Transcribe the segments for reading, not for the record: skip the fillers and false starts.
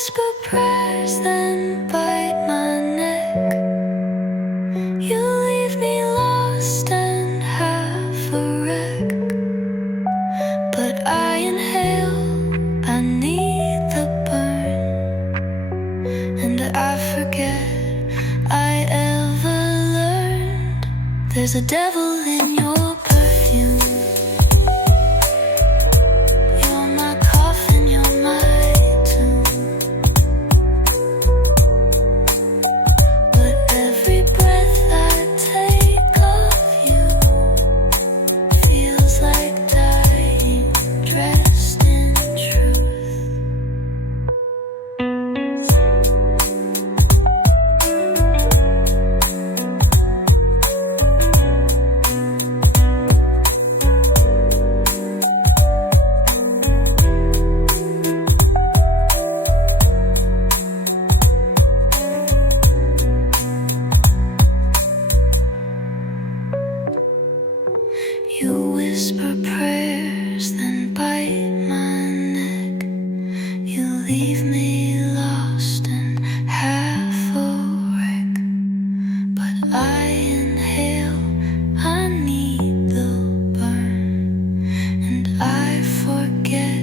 whisper prayers, then bite my neck. You leave me lost and half a wreck. But I inhale, I need the burn, and I forget I ever learned. There's a devil in your perfume. You're my coffin, you're my tomb. But every breath I take of you feels like dying, dressed in truth. You whisper prayers, then bite my neck. You leave me lost and half awake. But I inhale, I need the burn, and I forget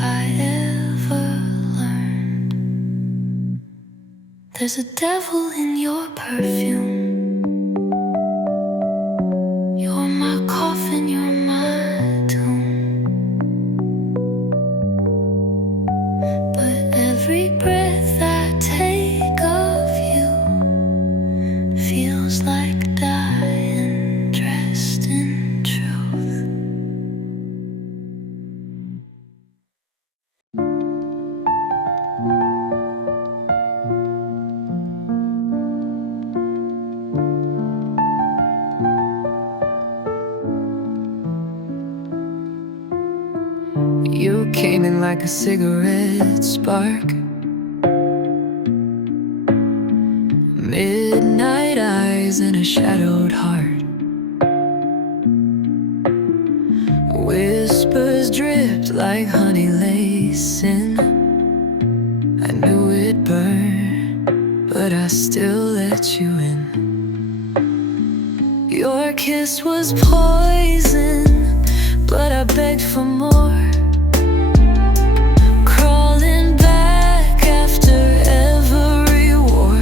I ever learned. There's a devil in your perfume. You're my coffin, you're my tomb. But every breath I take of you feels like dying, dressed in truth. You came in like a cigarette spark. Midnight eyes and a shadowed heart. Whispers dripped like honey lacing. I knew it'd burn, but I still let you in. Your kiss was poison, but I begged for more. Crawling back after every war.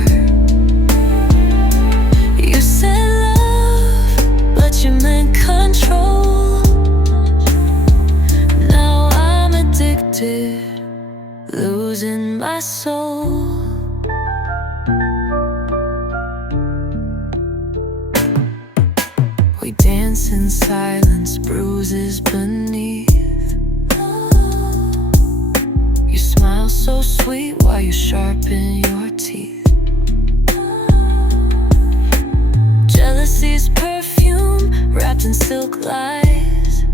You said love, but you meant control. Now I'm addicted, losing my soul. We dance in silence, bruises beneath. You smile so sweet while you sharpen your teeth. Jealousy's perfume wrapped in silk lies.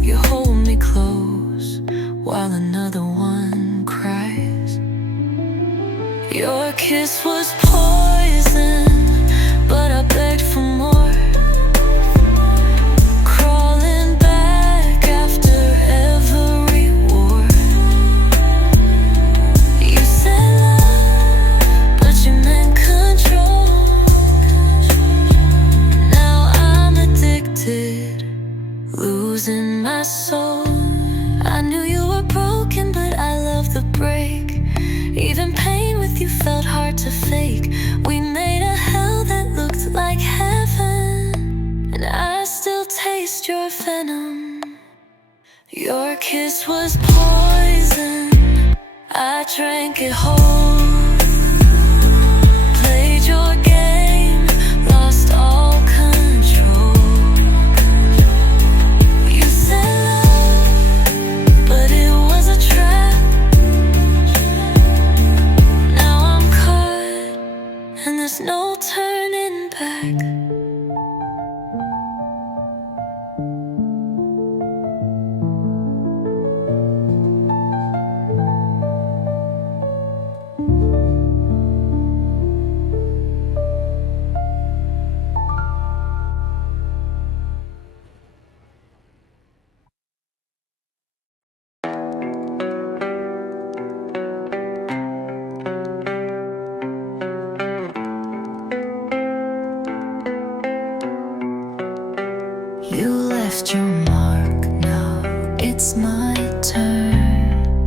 You hold me close while another one cries. Your kiss was poison, but I begged for more. Crawling back after every war. You said love, but you meant control. Now I'm addicted, losing my soul. I knew you were broken, but I loved the break. Even pain with you felt hard to fake. We made a hell that looked like heaven, and I still taste your venom. Your kiss was poison, I drank it whole. Played your game, lost all control. You said love, but it was a trap. Now I'm caught, and there's no turning back. left your mark, now it's my turn.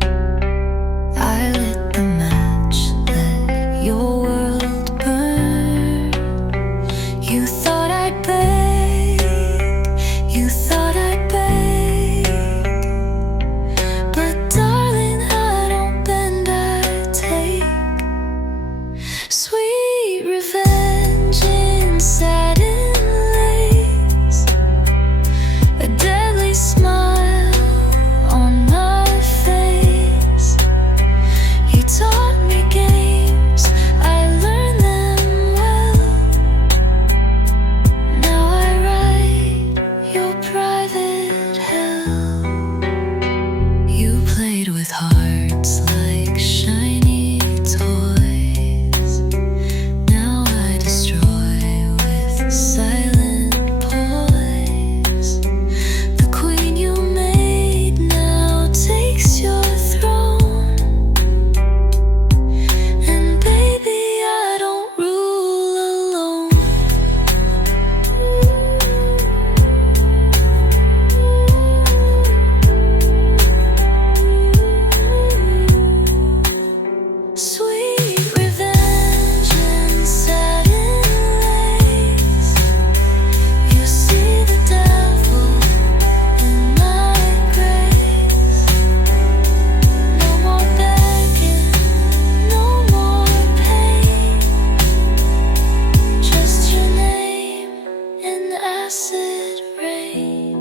I lit the match, let your world burn. You thought I'd beg, you thought I'd beg, but darling, I don't bend, I take. Sweet revenge in satin lace, a deadly smile on my face. You taught me games, I learned them well. Now I write your private hell. You played with hearts like shiny toys. Now I destroy with silent poise. The queen you made now takes your throne. And baby, I don't rule alone. Sweet revenge in satin lace. You see the devil in my grace. No more begging, no more pain. Just your name in acid rain.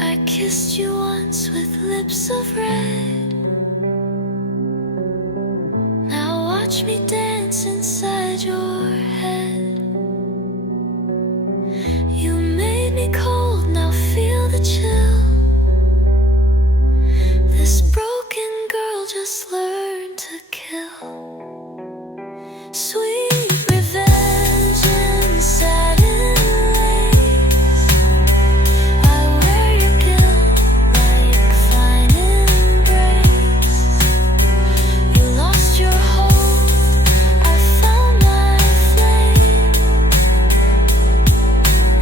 I kissed you once with lips of red. Now watch me dance inside your head. You made me cold, now feel the chill. This broken girl just learned to kill. Sweet revenge in satin lace. I wear your guilt like fine embrace. You lost your hold, I found my flame.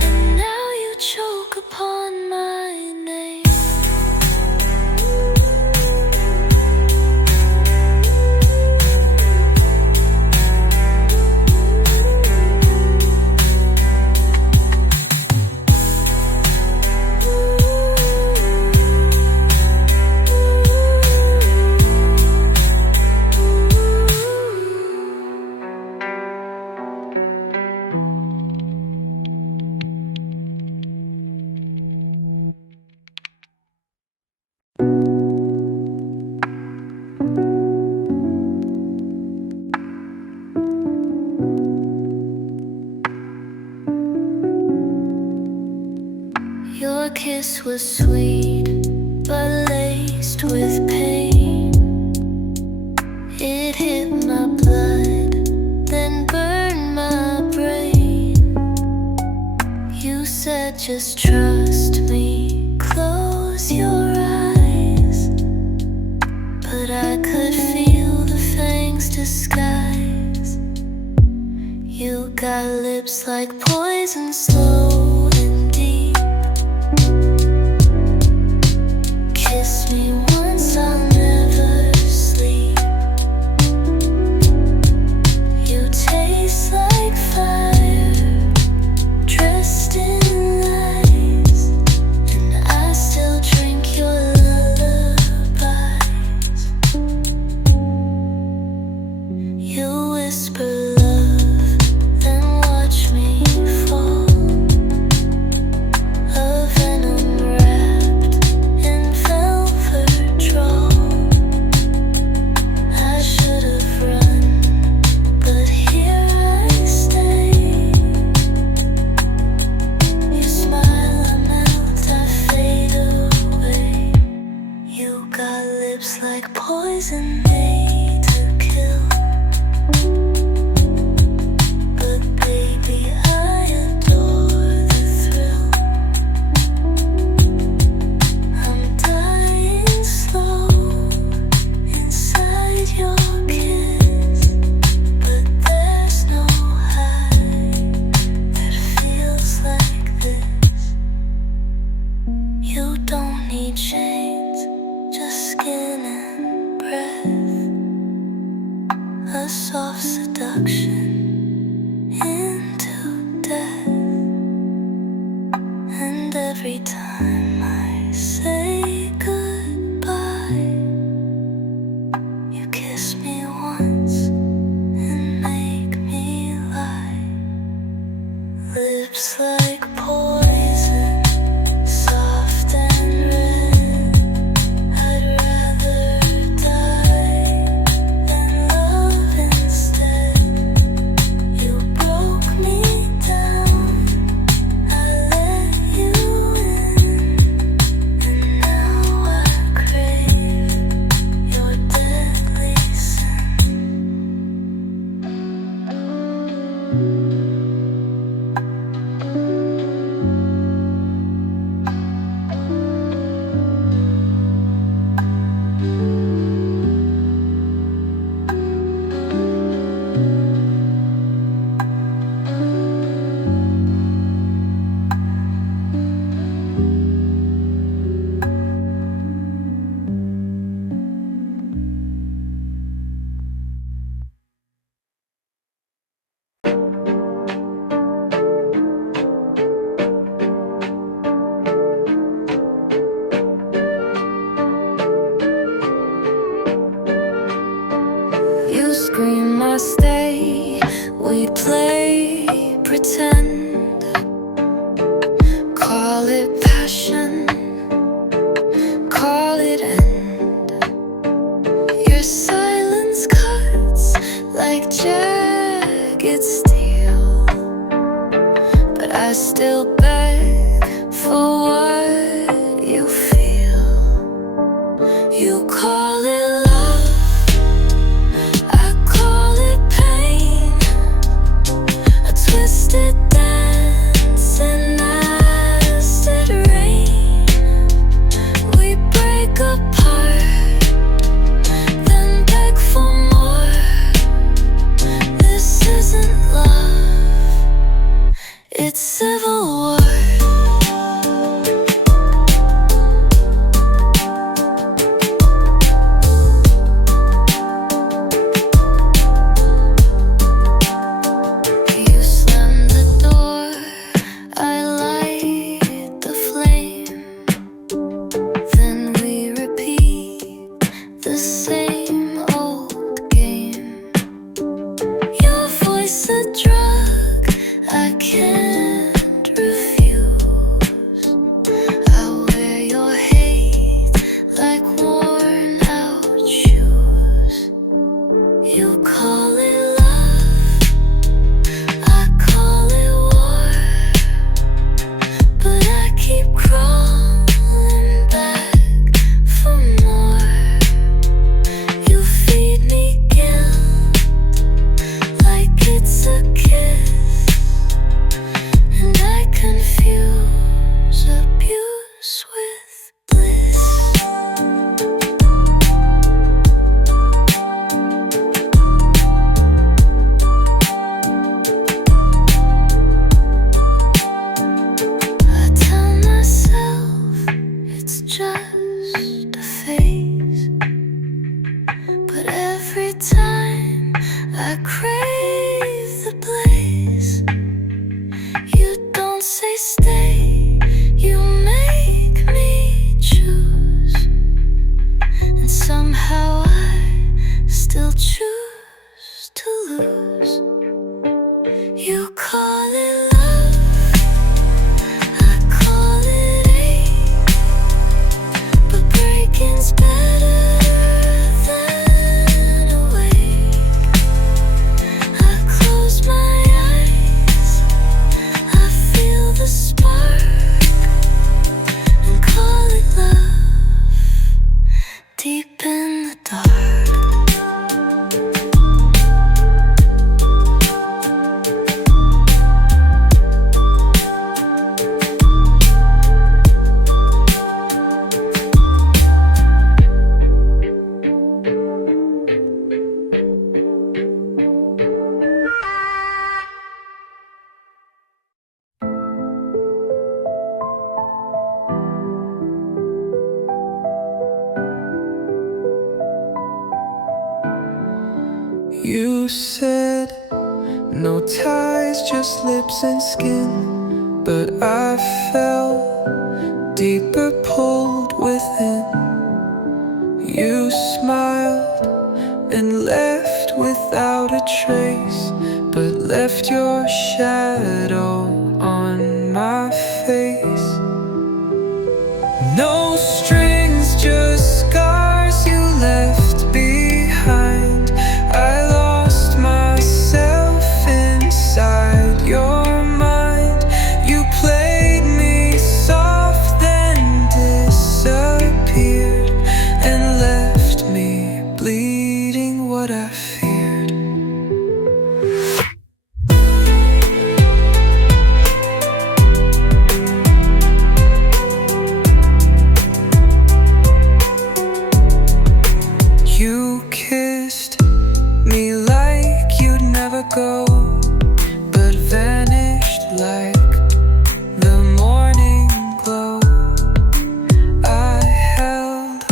And now you choke upon my name. Your kiss was sweet, but laced with pain. It hit my blood, then burned my brain. You said just trust me, close your eyes. But I could feel the fangs disguise. You got lips like poison, slow and deep. Kiss me once, I'll never sleep. You taste like fire, dressed in lies, and I still drink your lullabies. You whisper love, then watch me fall. A venom wrapped in velvet drawl. I should have run, but here I stay. You smile, I melt, I fade away. You got lips like poison made to kill. But baby, I adore the thrill. I'm dying slow inside your kiss, but there's no high that feels like destruction into death. And every time I say goodbye, you kiss me once and make me lie. Lips like poison, soft and red. I'd rather die than love instead. You broke me down, I let you in, and now I crave your deadly sin. You scream, I stay, we play pretend. Call it passion, call it end. Your silence cuts like jagged steel, but I still beg for what you feel. You call it love, I call it pain. A twisted dance in acid rain. We break apart, then beg for more. This isn't love, it's civil war. You slam the door, I light the flame. Then we repeat the same old game. Your voice a drug I can't refuse. I wear your hate like worn out shoes. You call it love, I call it war, but I keep crawling back for more. You feed me guilt like it's a kiss, and I confuse abuse with bliss. I tell myself it's just a phase, but every time I crave the blaze, you don't say stay, you make me choose, and somehow I still choose to lose. You call it love, I call it ache, but breaking's better than awake. I close my eyes, I feel the spark, and call it love deep in the dark. You said No ties, just lips and skin. But I felt deeper pulled within. You smiled and left without a trace, but left your shadow on my face. No strings, just scars you left behind. I lost myself inside your mind. You played me soft, then disappeared and left me bleeding what I feared. You kissed me like you'd never go, but vanished like the morning glow. I held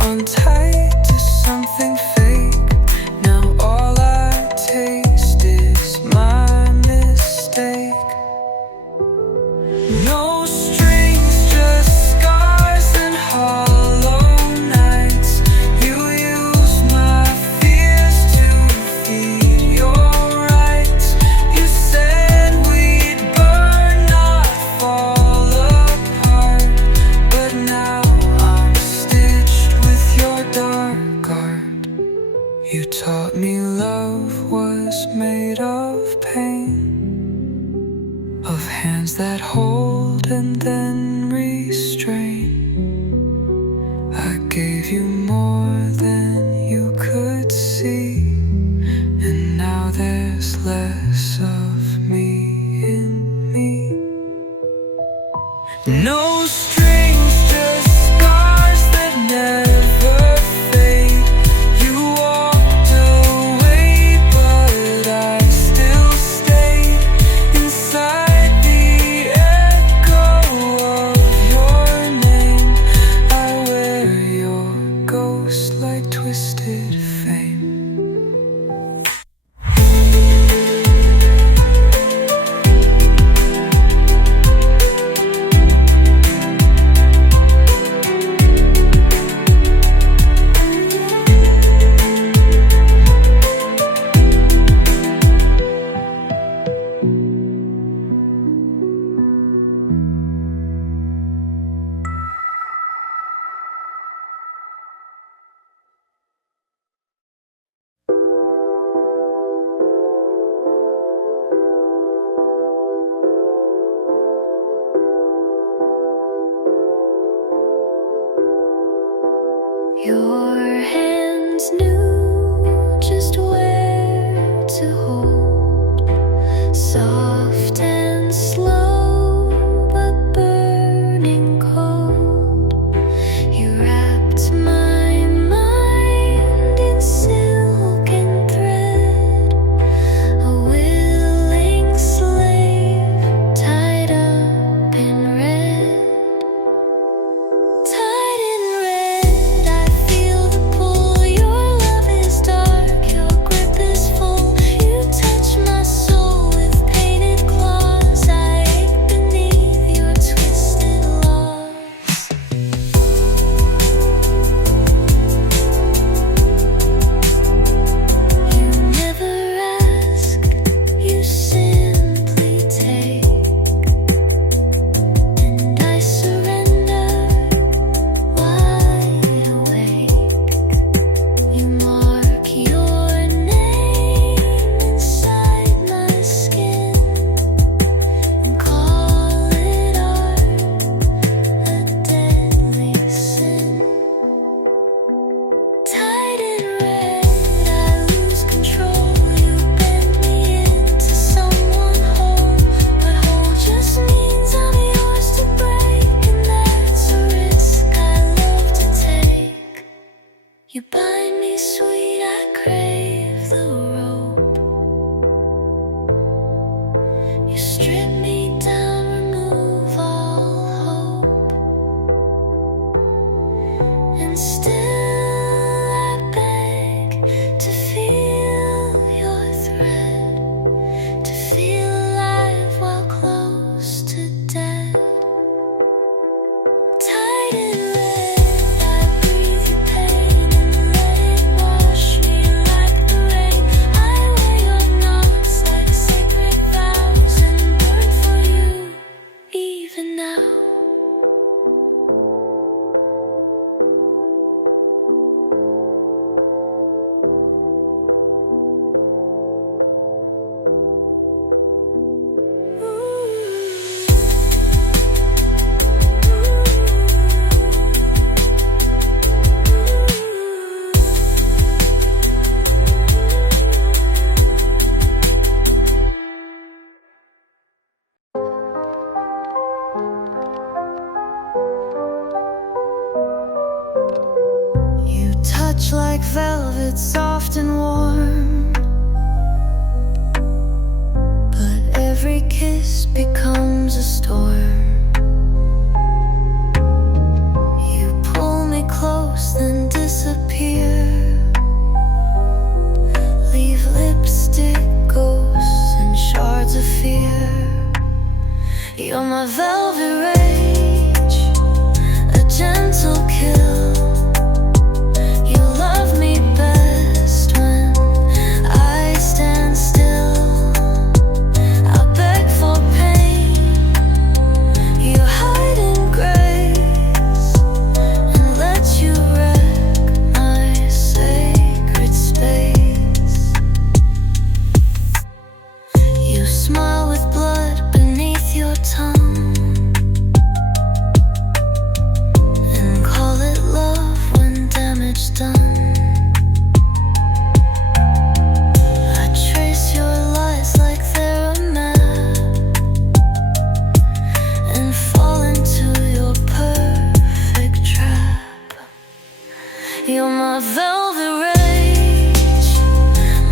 on tight to something fake. Now all I taste is my mistake. No strings, just scars and hollow nights. You used my fears to feed your rights. You said we'd burn, not fall apart. But now I'm stitched with your dark art. You taught me love was made of pain, of hands that hold and then restrain. I gave you more than you could see, and now there's less of me in me. No strings, just scars that never fade. You walked away, but I still stayed inside the echo of your name. I wear your ghost like twisted fame. Your hands knew just where to hold, soft and slow, but burning cold. You wrapped my mind in silk and thread, a willing slave tied up in red. Tied in red, I feel the pull. Your love is dark, your grip is full. You touch my soul with painted claws. I ache beneath your twisted laws. You never ask, you simply take, and I surrender wide awake. You mark your name inside my skin and call it art, a deadly sin. Tied in red, I lose control. You bend me into someone whole, but whole just means I'm yours to break, and that's a risk I love to take. You bind me sweet, I crave the rope. You strip me down, remove all hope, and still I beg to feel your thread. it's soft and warm, but every kiss becomes a storm. You pull me close, then disappear, leave lipstick ghosts and shards of fear. You're my velvet rage, a gentle kill. You love me best when I stand still. I beg for pain, you hide in grace, and let you wreck my sacred space. You smile with blood beneath your tongue, and call it love when damage done. I trace your lies like they're a map, and fall into your perfect trap. You're my velvet rage,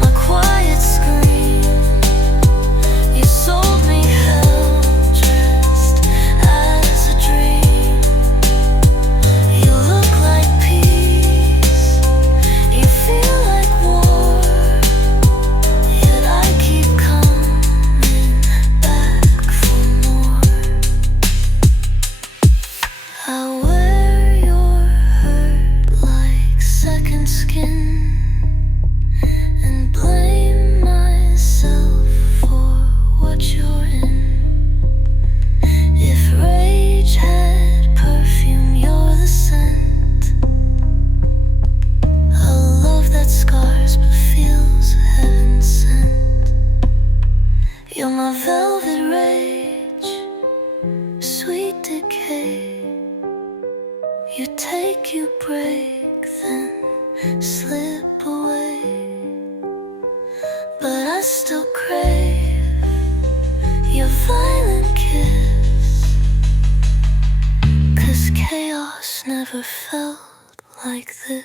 my quiet scream. You sold me hell dressed as a dream. You look like peace, you feel like war, yet I keep coming back for more. I wear your hurt like second skin, and blame myself for what you're in. If rage had perfume, you're the scent. A love that scars but feels heaven sent. You're my velvet rage, sweet decay. You take, you break, then slip away. But I still crave your violent kiss, 'cause chaos never felt like this.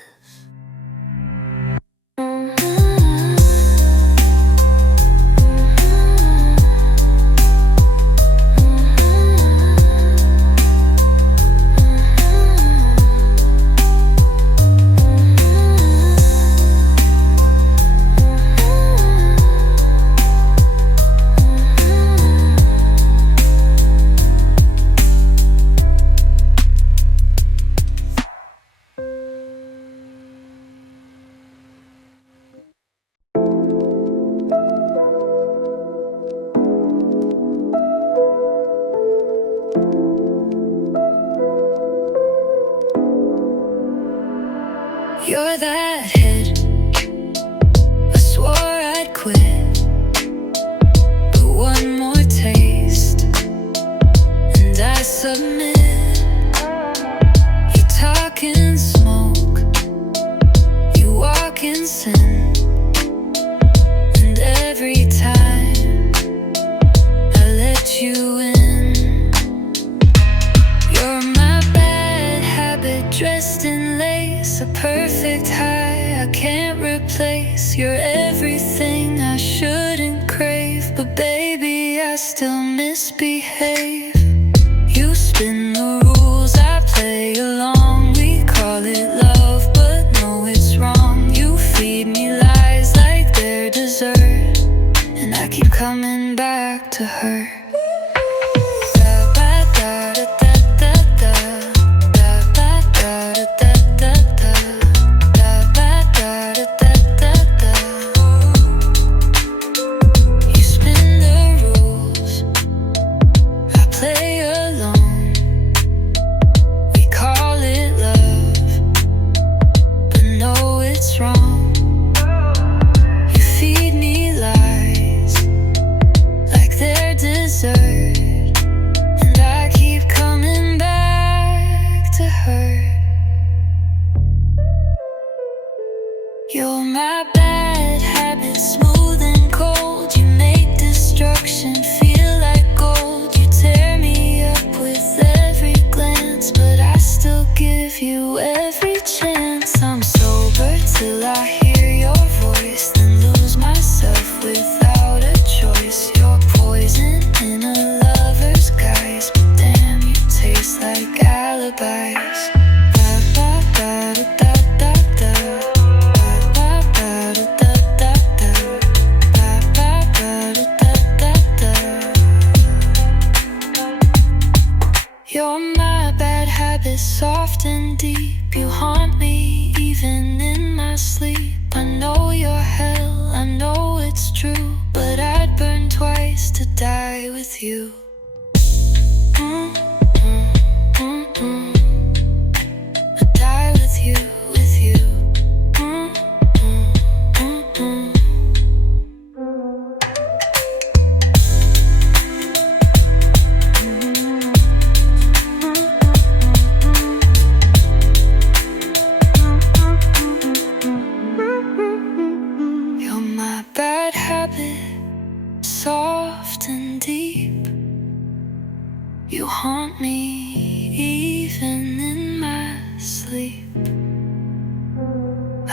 You're that hit, I swore I'd quit, but one more taste, and I submit. You talk in smoke, you walk in sin, and every time I let you in. You're my bad habit dressed in lace, a perfect high I can't replace. You're everything I shouldn't crave, but baby, I still misbehave. You spin the rules, I play along. We call it love, but no, it's wrong. You feed me lies like they're dessert, and I keep coming back to her. You're my bad habit, smooth and cold. You make destruction feel like gold. You tear me up with every glance, give you every chance. I'm sober till I hear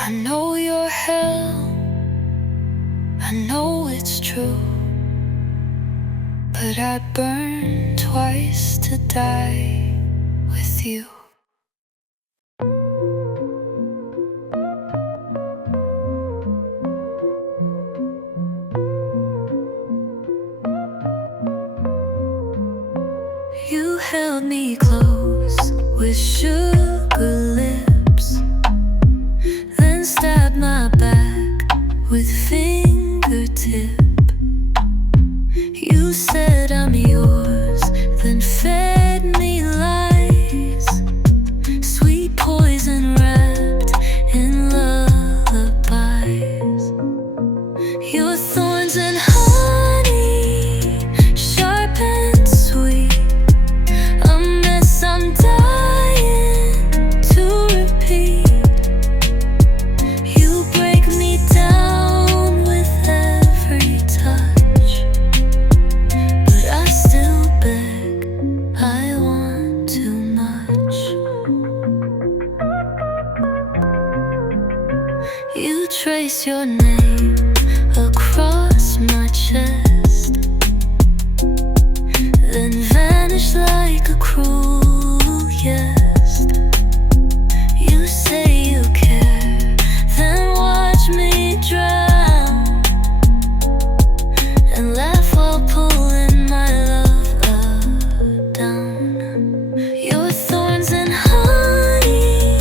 I know you're hell, I know it's true, but I'd burn twice to die with you. You held me close with sugar lips, then stabbed my back with fingertip. You said I'm yours, then fed me lies, sweet poison wrapped in lullabies. Your thorns and honey, sharp and sweet, a mess I'm dying to repeat. You break me down with every touch, but I still beg, I want too much. You trace your name across my chest, then vanish like a cruel guest. You say you care, then watch me drown, and laugh while pulling my love down. Your thorns and honey,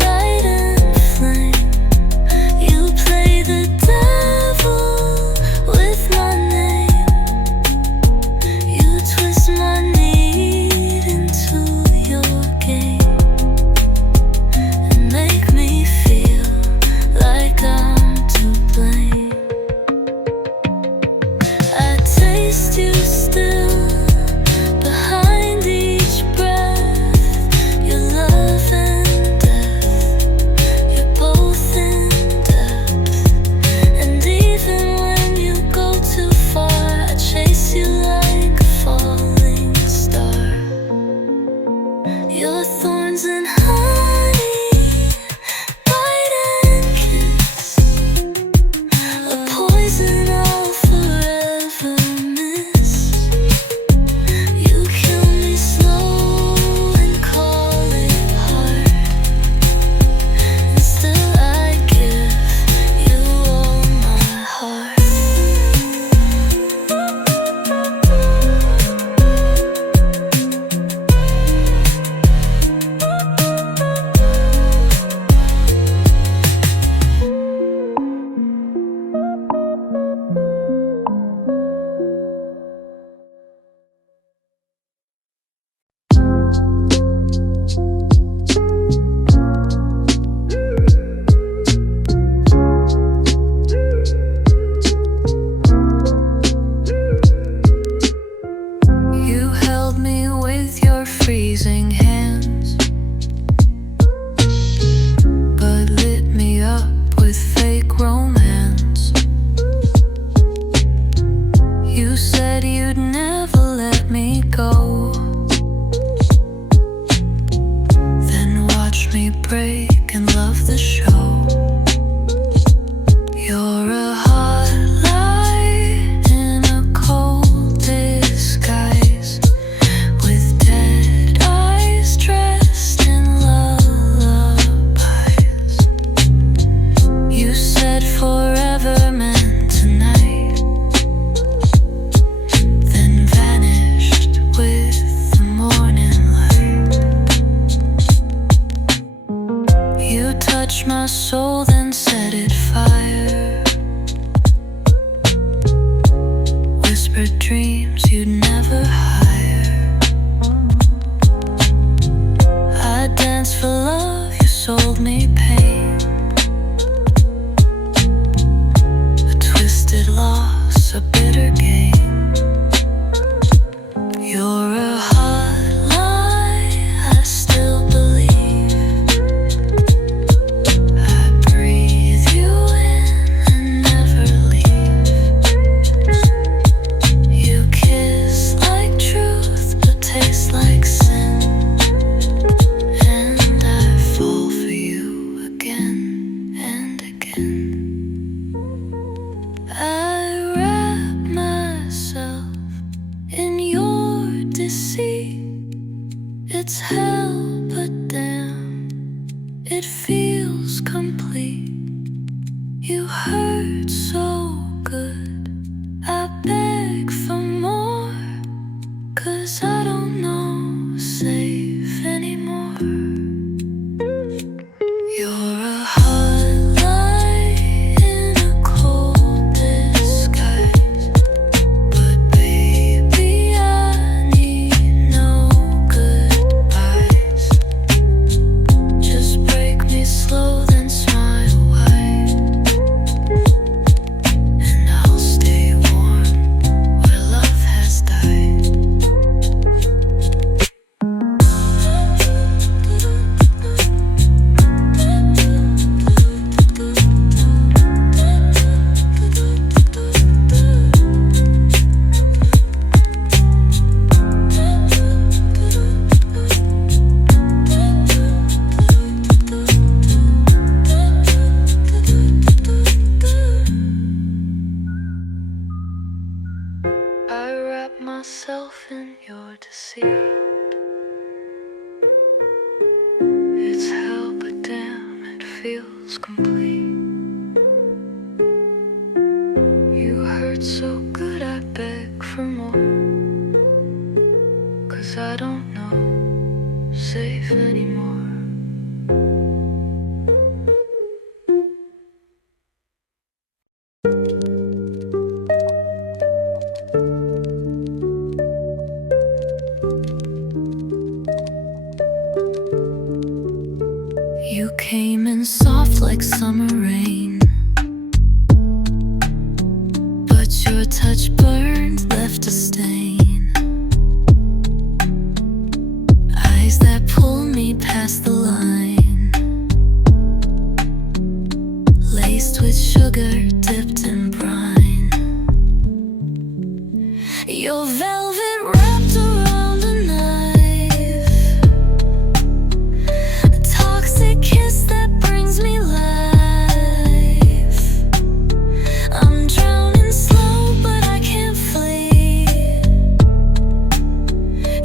light and flame. You play the devil with my name. You twist my need into your game and make me feel like I'm to blame. I taste you still behind each breath. Your love and death, you're both in depth. And even when you go too far, I chase you like a falling star. Your thorns and honey, bite and kiss, a poison I'll forever miss. You kill me slow and call it hard, and still I give you all my heart. You held me with your freezing hands, but lit me up with fake romance. You said you'd never let me go, then watch me break and love the show. You're a hot light in a cold disguise, with dead eyes dressed in lullabies. You said forever meant tonight, then vanished with the morning light. You touched my soul, then set it fire, whispered dreams you'd never hire. I danced for love, you sold me pain, a twisted loss, a bitter gain. You're a hot lie, I still believe. I breathe you in and never leave. You kiss like truth, but taste like sin, and I fall for you feels complete. You hurt so good, I beg for more, 'cause I don't know safe anymore. You're a hot light in a cold disguise, but baby I need no goodbyes. Just break me slow then smile wide, and I'll stay warm where love has died. I wrap myself in your deceit. It's hell, but damn, it feels complete. You hurt so good, I beg for more, 'cause I don't know safe anymore. You came in soft like summer rain, but your touch burned, left a stain. Eyes that pull me past the line, laced with sugar, dipped in brine. Your velvet wrapped around a knife, a toxic kiss that brings me life. I'm drowning slow, but I can't flee.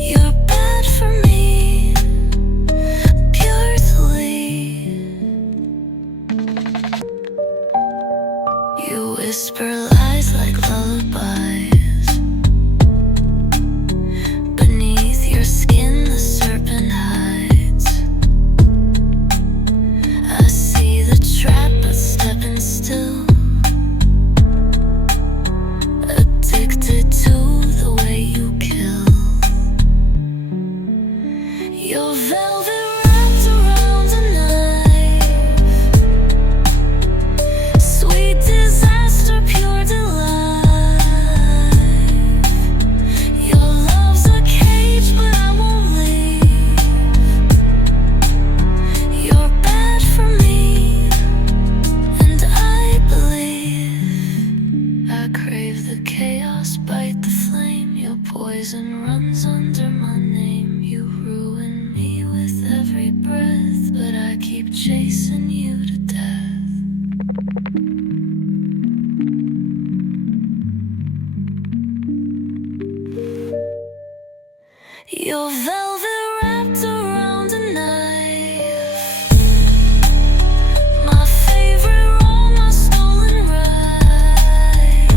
You're bad for me, purely. You whisper lies like lullabies. Beneath your skin, the serpent hides. I see the trap, but stepping still. Addicted to the way you kill. Your velvet wrapped around a knife, sweet disaster, pure delight. Your love's a cage, but I won't leave. You're bad for me, and I believe. I crave the chaos, bite the flame. Your poison runs under my name. You ruin me with every breath, but I keep chasing you to death. Your velvet wrapped around a knife, my favorite role, my stolen ride.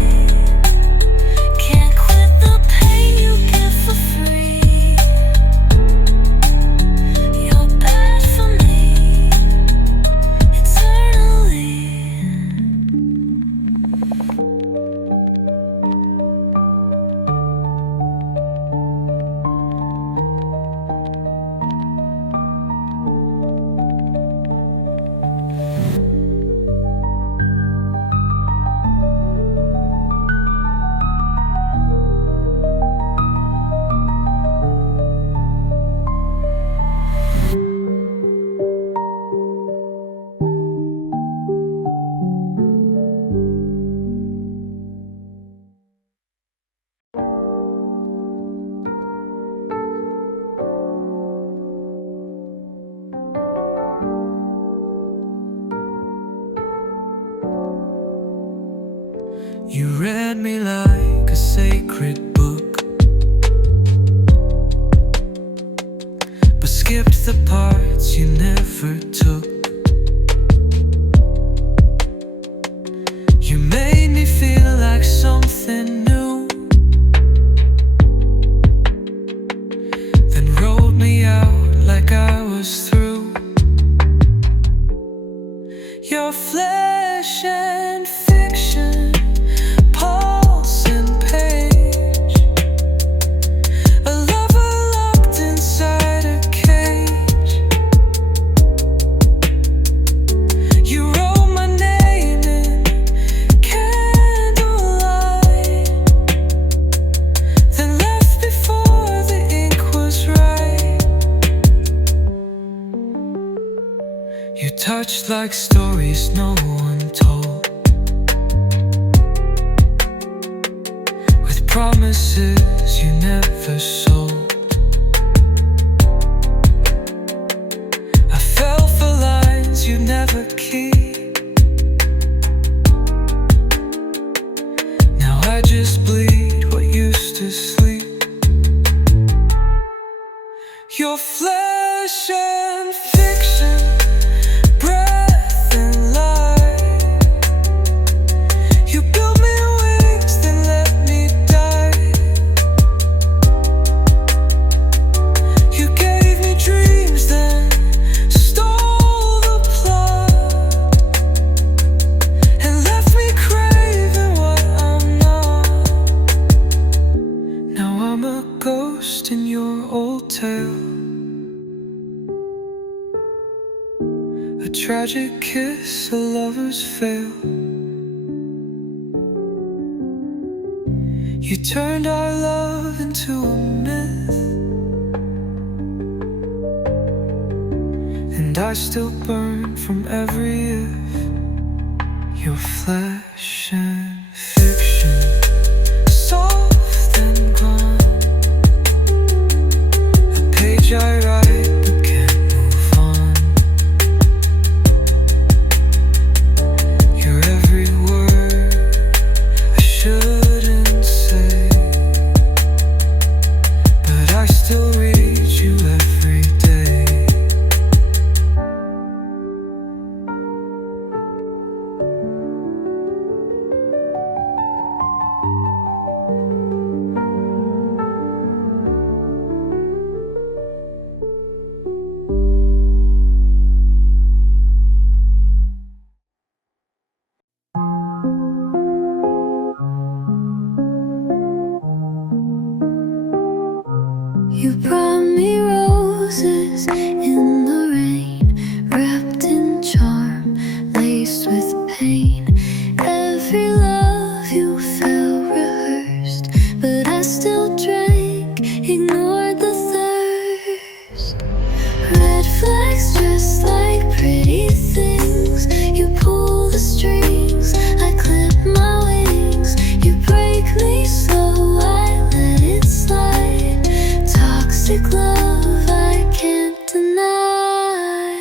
Can't quit the pain you give for free. You're bad for me, eternally. You read me like a sacred book, but skipped the parts you never took. Your flesh and fiction, pulse and page. A lover locked inside a cage. You wrote my name in candlelight, then left before the ink was right. You touched like stories no one told, with promises you never sold. I fell for lines you never keep. Now I just bleed what used to sleep. Your flesh and fiction, breath and light. You built me wings, then let me die. You gave me dreams, then stole the plot, and left me craving what I'm not. Now I'm a ghost in your old tale, a tragic kiss, a lover's fail. You turned our love into a myth, and I still burn from every if. Your flesh and fiction, soft and gone. A page I write but can't move on. Your every word I shouldn't say, but I still read you every day. You brought me roses in the rain, wrapped in charm, laced with pain. Every love you felt rehearsed, but I still drank, ignored the thirst. Red flags dressed like pretty things. You pull the strings, I clip my wings. You break me slow, I let it slide. Toxic love I can't deny.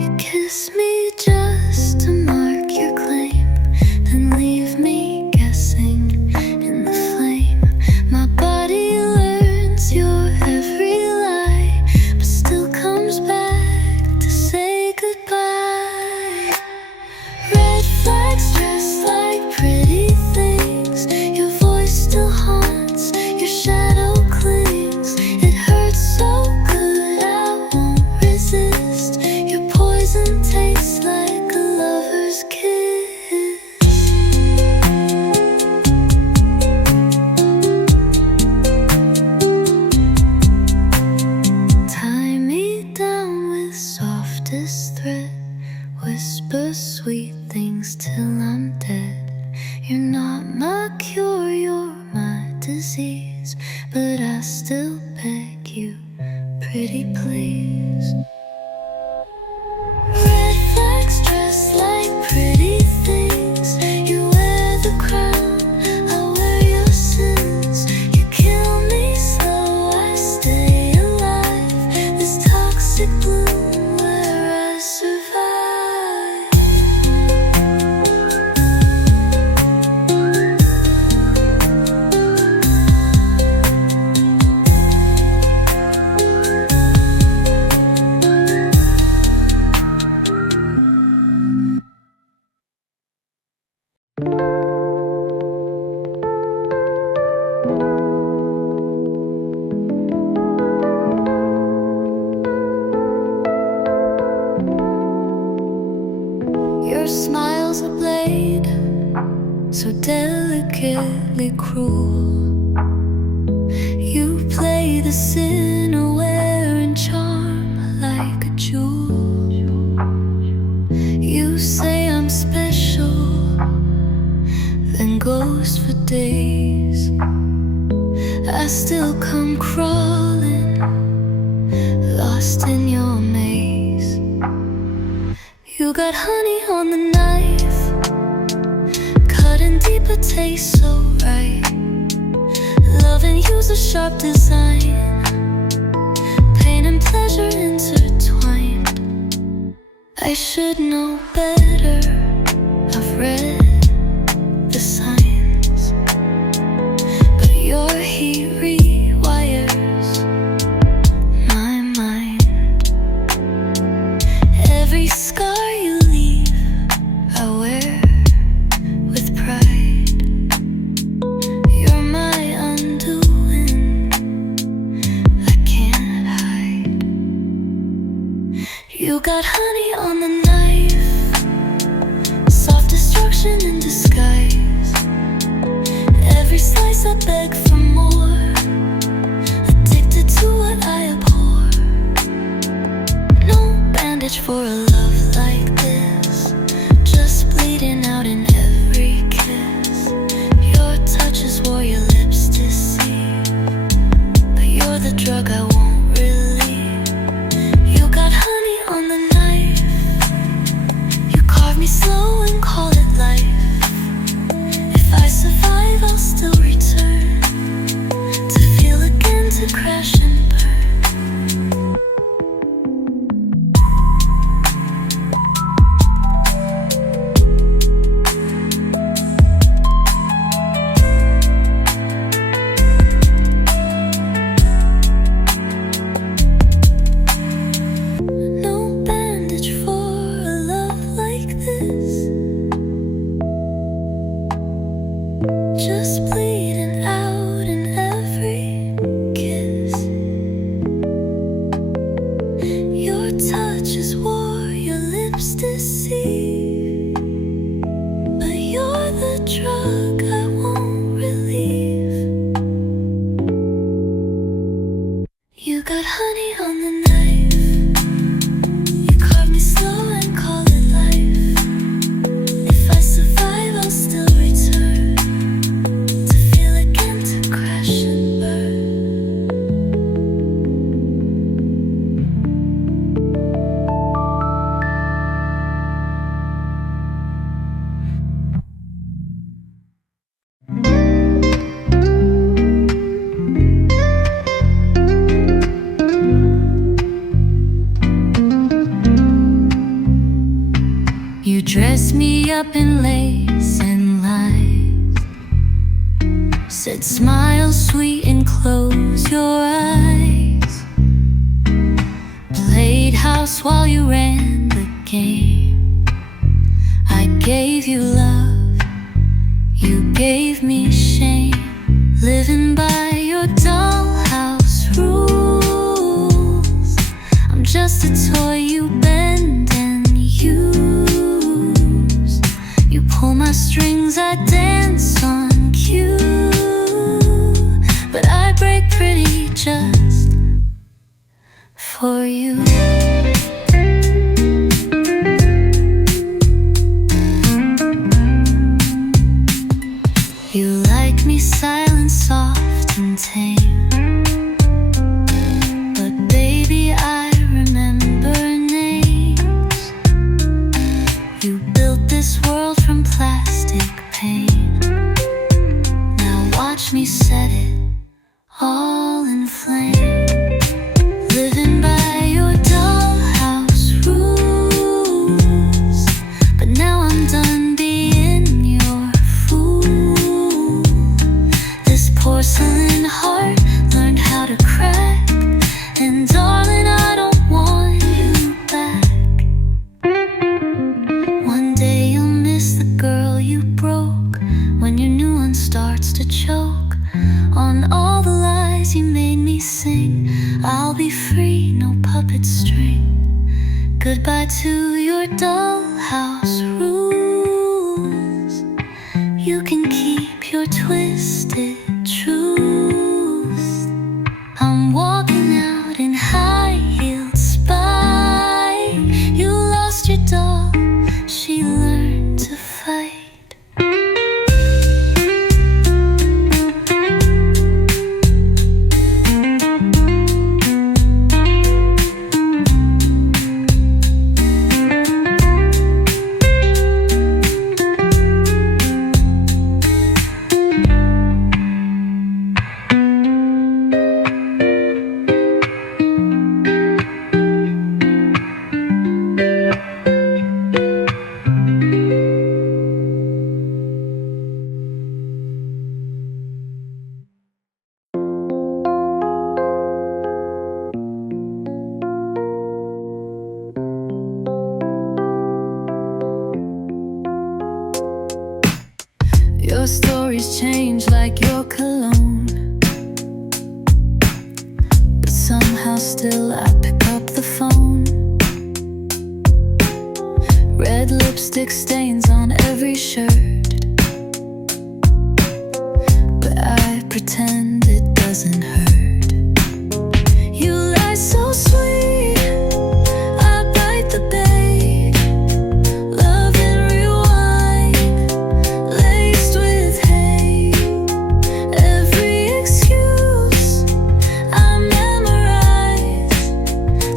You kiss me just to mark your claim, then leave me guessing in the flame. My body learns your every lie, but still comes back to say goodbye. Red flags dressed like pretty things. Your voice still haunts, your shadow clings. It hurts so good I won't resist. Your poison tastes like a lover's kiss. Tie me down with softest thread, whisper sweet things till I'm dead. You're not my cure, you're my disease, but I still beg you, pretty please. Red flags dressed like pretty things. You wear the crown, I wear your sins. You kill me slow, I stay alive. This toxic bloom where I survive. delicately cruel. You play the sinner wearing charm like a jewel. You say I'm special, then ghost for days. I still come crawling, lost in your maze. You got honey on the knife, cutting deeper taste so right. Loving you's a sharp design, pain and pleasure intertwined. I should know better, I've read the signs, but your heat rewires my mind. Every scar you leave I wear with pride. You're my undoing, I can't hide. You got honey on the knife, soft destruction in disguise. Every slice I beg for more, addicted to what I abhor. No bandage for a love like this, just bleeding out in every kiss. Your touch is war, your lips deceive, but you're the drug I won't relieve. You got honey on the knife, you carve me slow and call it life. If I survive, I'll still return to feel again, to crash and burn. No bandage for a love like this, just bleeding out in every kiss. Your touch is war, your lips deceive, but you're the drug I won't relieve. You got honey on the knife, you carve me slow and call it life. If I survive, I'll still return to feel again, to crash and burn. You dressed me up in lace and lies, said smile sweet and close your eyes. Played house while you ran the game. I gave you love, you gave me shame. Living by your dollhouse rules, I'm just a toy you bend and use. You pull my strings, I dance on cue, but I break pretty just for you. You like me silent, soft and tame, but baby I remember names. You built this world from plastic pain, now watch me set it all in flame. Living by your dollhouse rules, but now I'm done being your fool. This porcelain heart learned how to crack, and darling, I don't want you back. One day you'll miss the girl you broke, when your new one starts to choke on all the lies you made me sing. I'll be free, no puppet string. Goodbye to your dollhouse rules. You can keep your your twisted truth. I'm walking out in high heels by. You lost your doll, she learned to fight. Your stories change like your cologne, but somehow still I pick up the phone. Red lipstick stains on every shirt, but I pretend it doesn't hurt. You lie so sweet, I bite the bait. Love and rewind, laced with hate. Every excuse I memorize,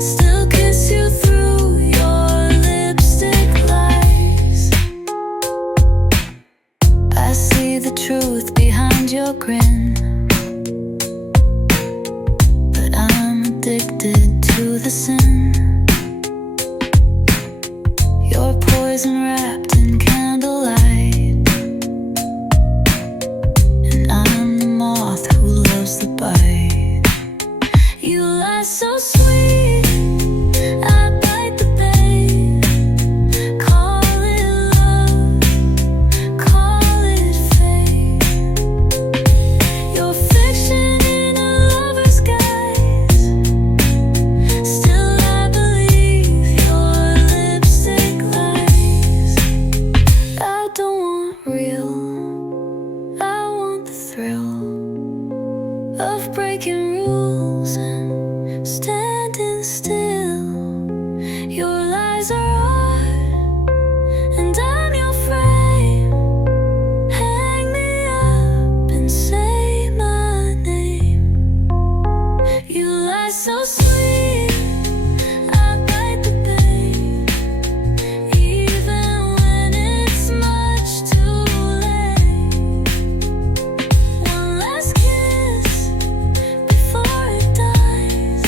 still kiss you through your lipstick lies. I see the truth behind your grin, but I'm addicted to the sin. You're poison wrapped in candlelight, and I'm the moth who loves the bite. You lie so sweet, I bite the bait. Call it love, call it fate. You're fiction in a lover's guise, still I believe your lipstick lies. I don't want real, I want the thrill of breaking rules and standing still. Your lies are art, and I'm your frame. Hang me up and say my name. You lie so sweet, I bite the bait, even when it's much too late. One last kiss before it dies.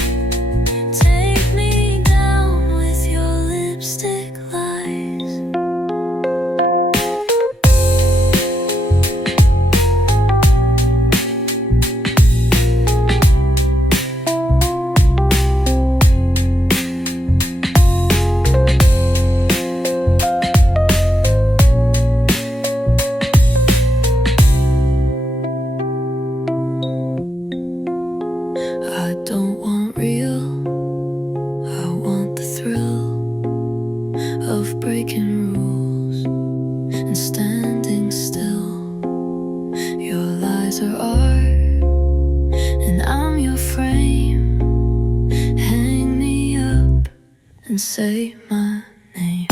Take me down with your lipstick lies. I don't want real, I want the thrill of breaking rules and standing still. Your lies are art, and I'm your frame. Hang me up and say my name.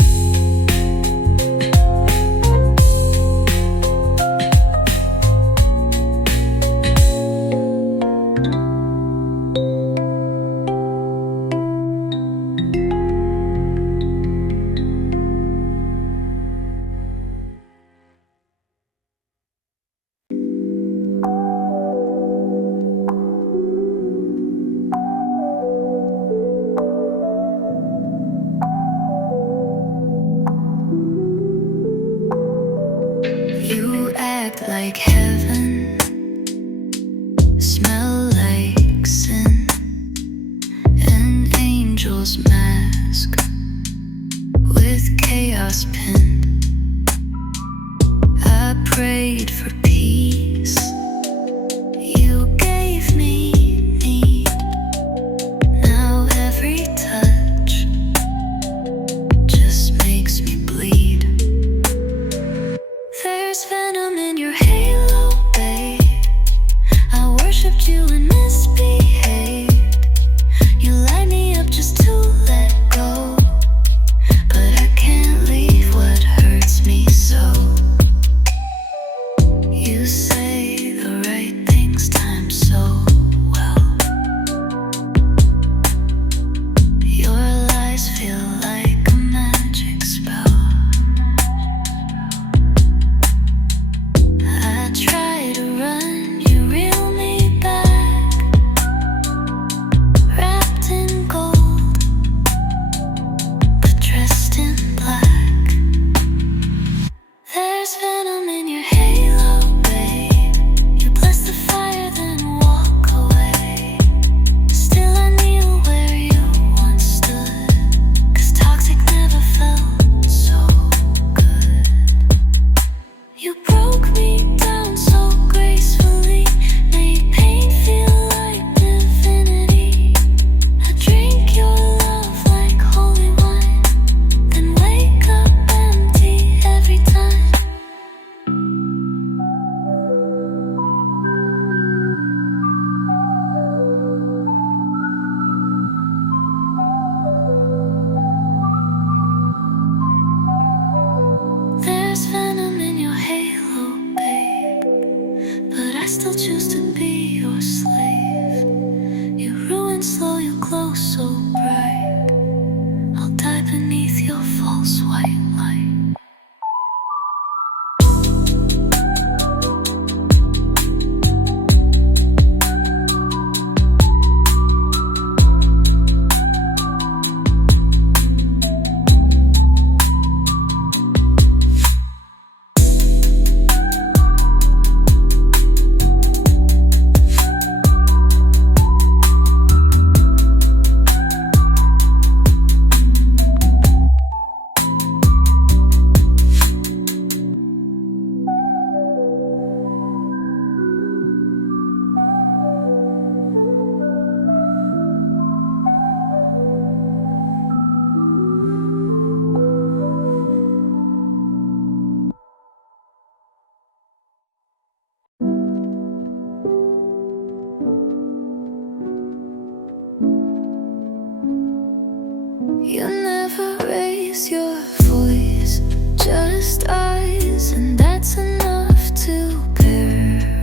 You never raise your voice, just eyes, and that's enough to paralyze.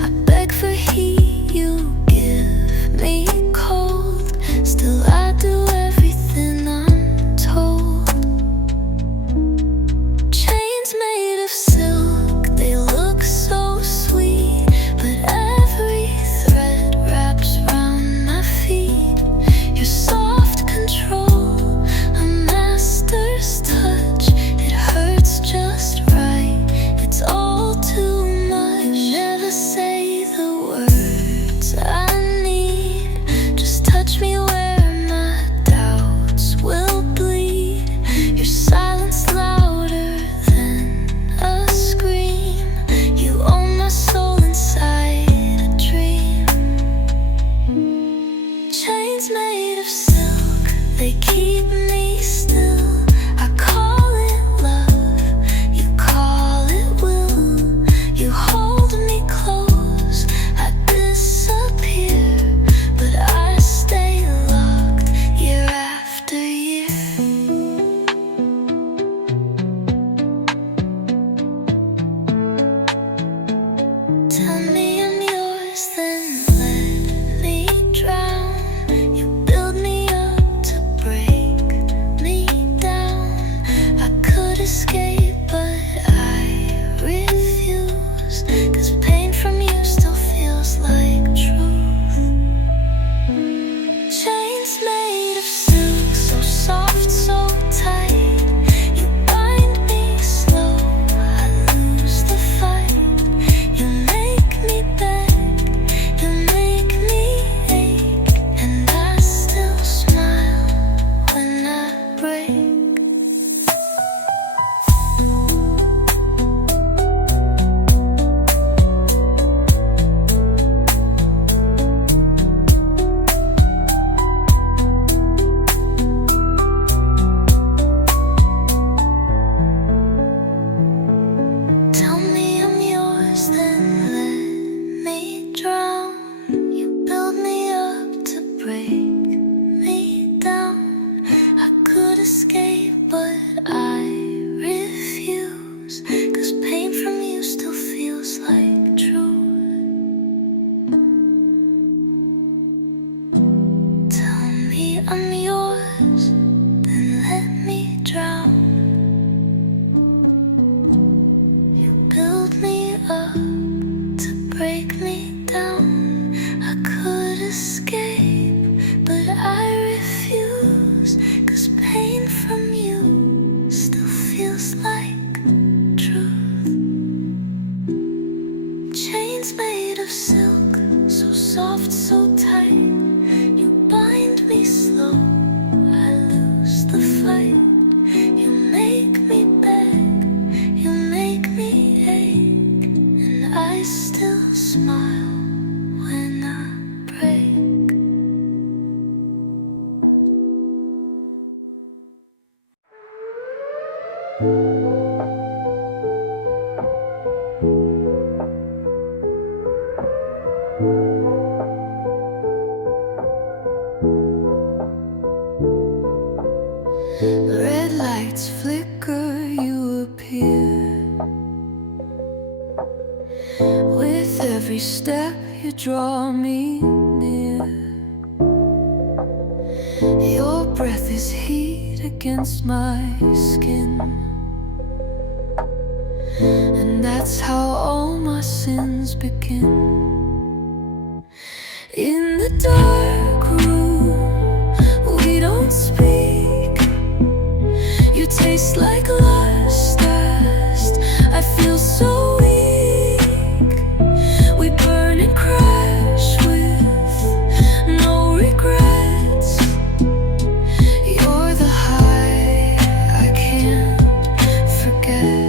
I beg for heat, you give me cold. Still I do everything I'm told. Chains made of silk, they look so sweet, but every thread wraps round my feet. Your soft control, a master's touch, it hurts just right, it's all too much. Never say the words I need, just touch me where my doubts will bleed. Your silence louder than a scream, you own my soul inside a dream. Chains made of silk, they keep me still. I call it love, you call it will. You hold me close, I disappear, but I stay locked year after year. Tell me I'm yours, then let me drown. You build me up to break me down. I could escape, but I refuse, 'cause pain from you still feels like truth. Chains made of silk, so soft, so tight. You bind me slow, I lose the fight. You make me beg, you make me ache, and I still smile when I break. Tell me I'm yours, then let me drown. You build me up to break me down. I could escape, but I refuse, 'cause pain from you still feels like truth. Tell me I'm yours, then let me drown. You build me up to break me down. I could escape, but I refuse, 'cause pain from you still feels like truth. Chains made of silk, so soft, so tight. You bind me slow, I lose the fight. You make me beg, you make me ache, and I still smile when I break. Red lights flicker, you appear. With every step you draw me near. Your breath is heat against my skin, and that's how all my sins begin. In the dark room, we don't speak. You taste like lust. I feel so weak. We burn and crash with no regrets. You're the high I can't forget.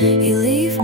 You leave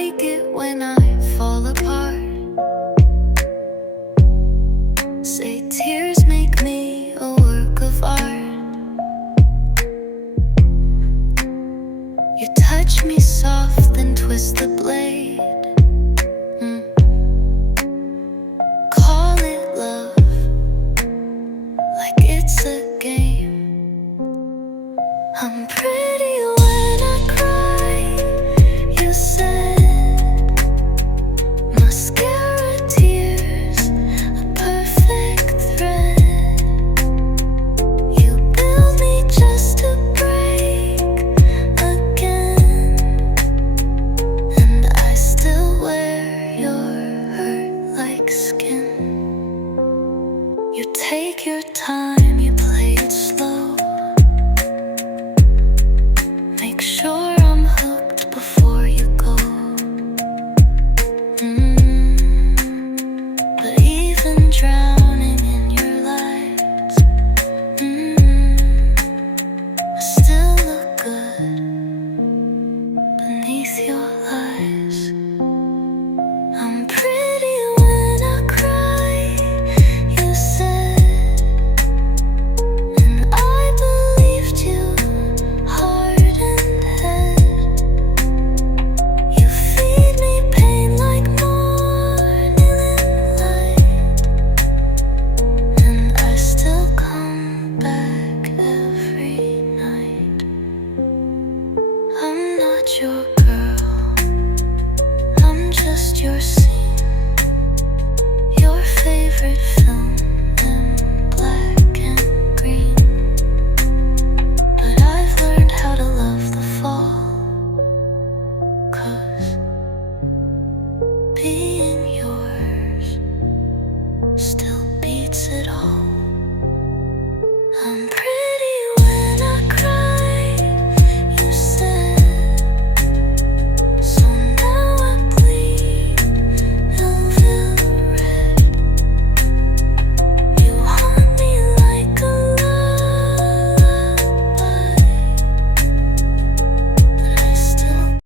like it when I fall apart. Say tears make me a work of art. You touch me soft, then twist the blade. Call it love, like it's a game. I'm pretty when I cry, you said. Mascara tears, a perfect thread. You build me just to break again, and I still wear your hurt like skin. You take your time